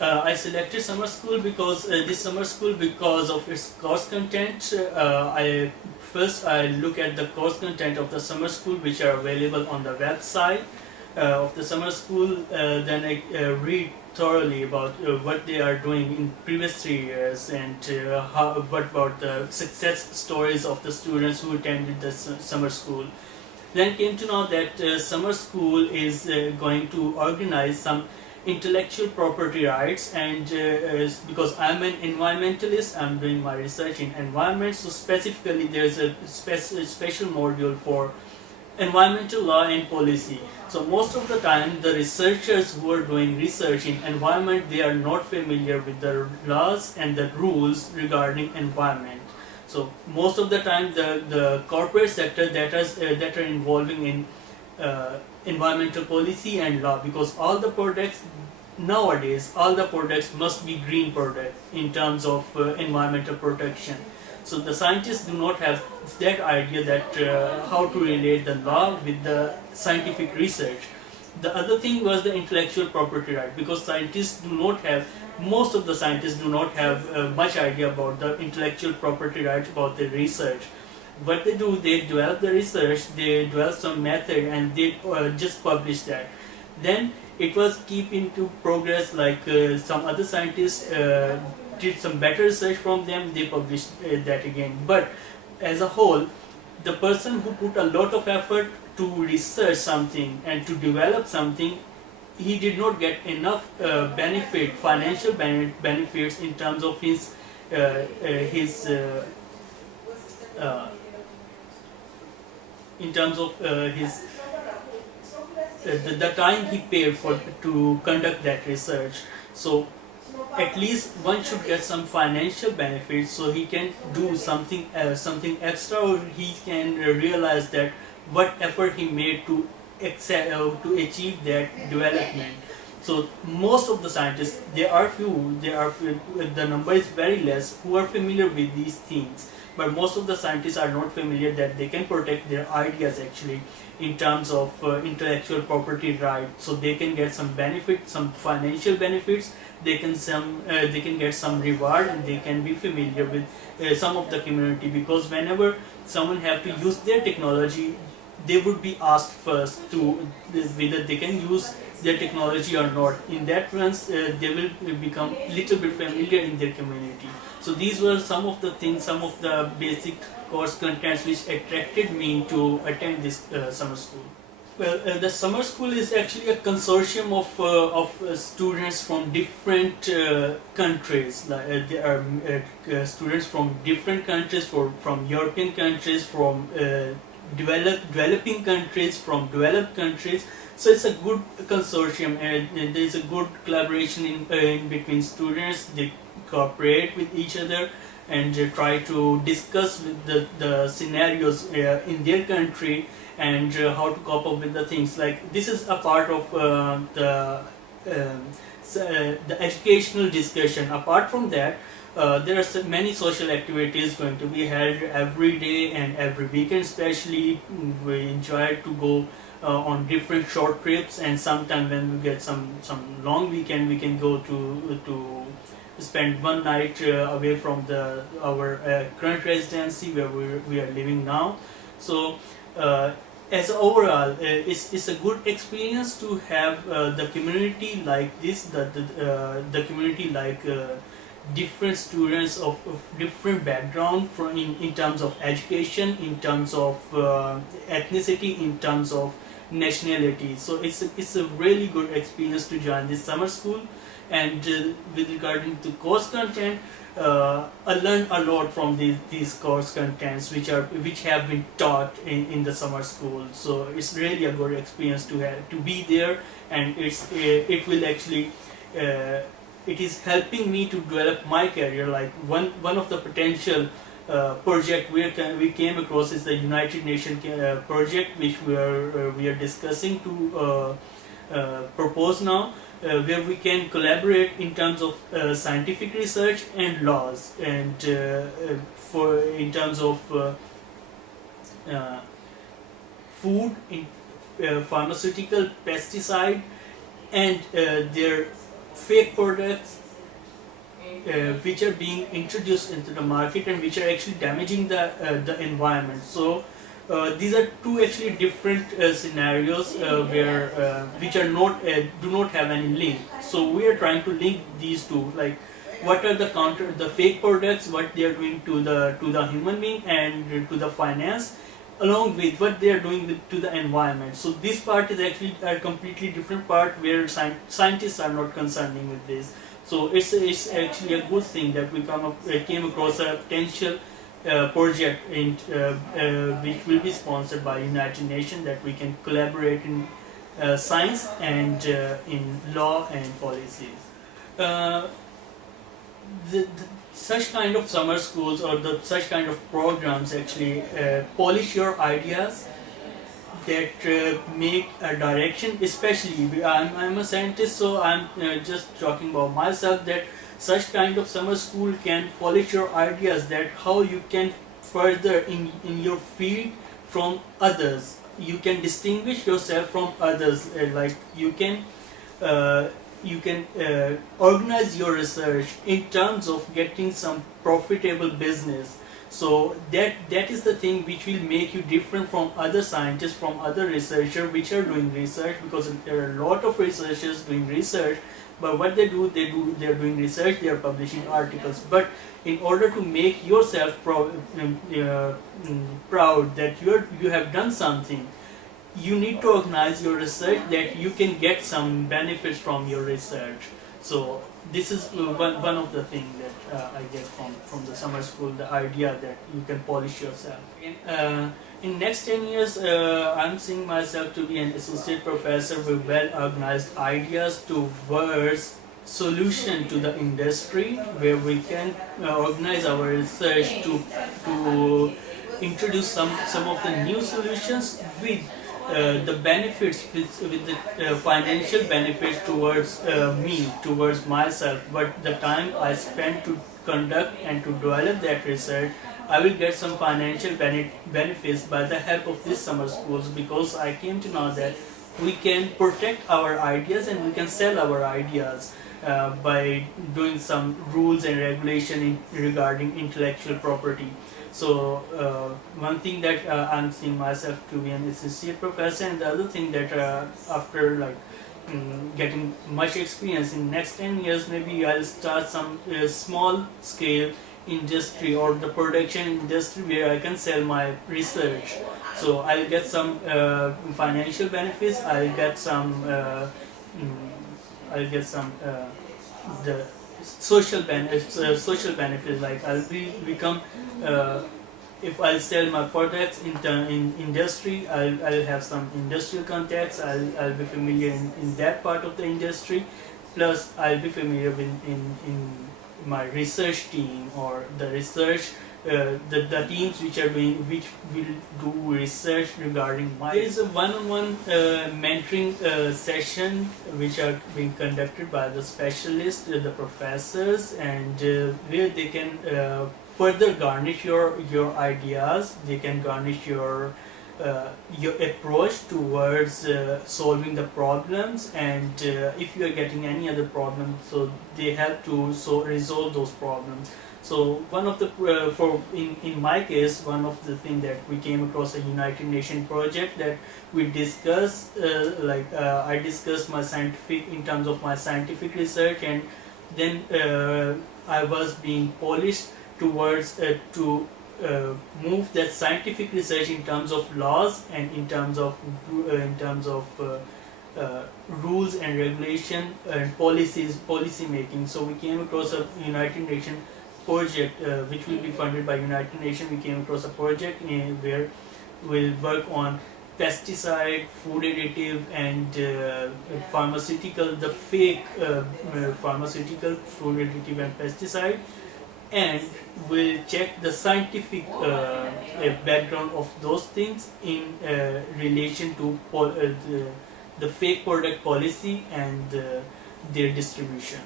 I selected summer school because this summer school because of its course content. I look at the course content of the summer school which are available on the website of the summer school. Then I read thoroughly about what they are doing in previous 3 years and what about the success stories of the students who attended the summer school. Then came to know that summer school is going to organize some intellectual property rights, and because I'm an environmentalist, I'm doing my research in environment, so specifically there's a special module for environmental law and policy. So most of the time the researchers who are doing research in environment, they are not familiar with the laws and the rules regarding environment. So most of the time the corporate sector that are involving in environmental policy and law, because all the products nowadays, all the products must be green product in terms of environmental protection. So the scientists do not have that idea that how to relate the law with the scientific research. The other thing was the intellectual property right, because scientists do not have, most of the scientists do not have much idea about the intellectual property rights, about the research. What they do, they develop the research, they develop some method, and they just publish that. Then it was keep into progress, like some other scientists did some better research from them, they published that again. But as a whole, the person who put a lot of effort to research something and to develop something, he did not get enough benefit, financial benefits in terms of his uh, in terms of the time he paid for to conduct that research. So at least one should get some financial benefits, so he can do something extra, or he can realize that what effort he made to to achieve that development. So most of the scientists, the number is very less who are familiar with these things, but most of the scientists are not familiar that they can protect their ideas actually in terms of intellectual property right. So they can get some benefit, some financial benefits, they can get some reward, and they can be familiar with some of the community, because whenever someone have to use their technology, they would be asked first to whether they can use their technology or not. In that sense, they will become little bit familiar in their community. So these were some of the things, some of the basic course contents which attracted me to attend this summer school. Well, the summer school is actually a consortium of students from different countries. Like, there are students from different countries, from European countries, from developing countries, from developed countries. So it's a good consortium, and there's a good collaboration in between students. They cooperate with each other and try to discuss with the scenarios in their country, and how to cope up with the things. Like, this is a part of the educational discussion. Apart from that, there are many social activities going to be held every day and every weekend. Especially, we enjoy to go on different short trips, and sometimes when we get some long weekend, we can go to spend one night away from our current residency where we are living now. So as overall, it's a good experience to have the community like this, the community like different students of different background, from in terms of education, in terms of ethnicity, in terms of nationality. So it's a really good experience to join this summer school. And with regarding to course content, I learned a lot from these course contents which have been taught in the summer school. So it's really a good experience to be there, and it will actually it is helping me to develop my career. Like, one of the potential project we came across is the United Nations project, which we are discussing to propose now, where we can collaborate in terms of scientific research and laws, and in terms of food, pharmaceutical, pesticide, and their fake products which are being introduced into the market and which are actually damaging the environment. So these are two actually different scenarios where which are not do not have any link. So we are trying to link these two, like what are the fake products, what they are doing to the human being and to the finance, along with what they are doing to the environment. So this part is actually a completely different part where scientists are not concerning with this. So it's actually a good thing that we came across a potential project which will be sponsored by United Nations, that we can collaborate in science and in law and policies. Uh, Such kind of summer schools or such kind of programs actually polish your ideas, that make a direction. Especially I'm a scientist, so I'm just talking about myself, that such kind of summer school can polish your ideas, that how you can further in your field from others, you can distinguish yourself from others, like you can organize your research in terms of getting some profitable business. So that is the thing which will make you different from other scientists, from other researchers which are doing research, because there are a lot of researchers doing research, but what they are doing research, they are publishing articles. But in order to make yourself proud that you have done something, you need to organize your research that you can get some benefits from your research. So this is one of the things that I get from the summer school, the idea that you can polish yourself. In next 10 years, I'm seeing myself to be an associate professor with well-organized ideas towards solution to the industry, where we can organize our research to introduce some of the new solutions with the benefits, with the financial benefits towards towards myself. But the time I spend to conduct and to develop that research, I will get some financial benefits by the help of these summer schools, because I came to know that we can protect our ideas and we can sell our ideas by doing some rules and regulation regarding intellectual property. So one thing that I'm seeing myself to be an associate professor, and the other thing that after getting much experience in next 10 years, maybe I'll start some small scale industry or the production industry where I can sell my research. So I'll get some financial benefits. I'll get some the social benefits, like become if I sell my products in industry, I'll have some industrial contacts. I'll be familiar in that part of the industry, plus I'll be familiar in my research team or the research the teams which will do research regarding my. There is a one-on-one mentoring session which are being conducted by the specialists, the professors, and where they can further garnish your ideas. They can garnish your approach towards solving the problems, and if you are getting any other problem, so they help to resolve those problems. So one of the in my case, one of the thing that we came across a United Nations project that we discussed, I discussed my in terms of my scientific research, and then I was being polished towards to move that scientific research in terms of laws and in terms of rules and regulation and policy making. So we came across a United Nations project which will be funded by United Nations. We came across a project where we'll work on pesticide, food additive, and pharmaceutical, the fake pharmaceutical, food additive and pesticide, and we'll check the scientific background of those things in relation to the fake product policy and their distribution.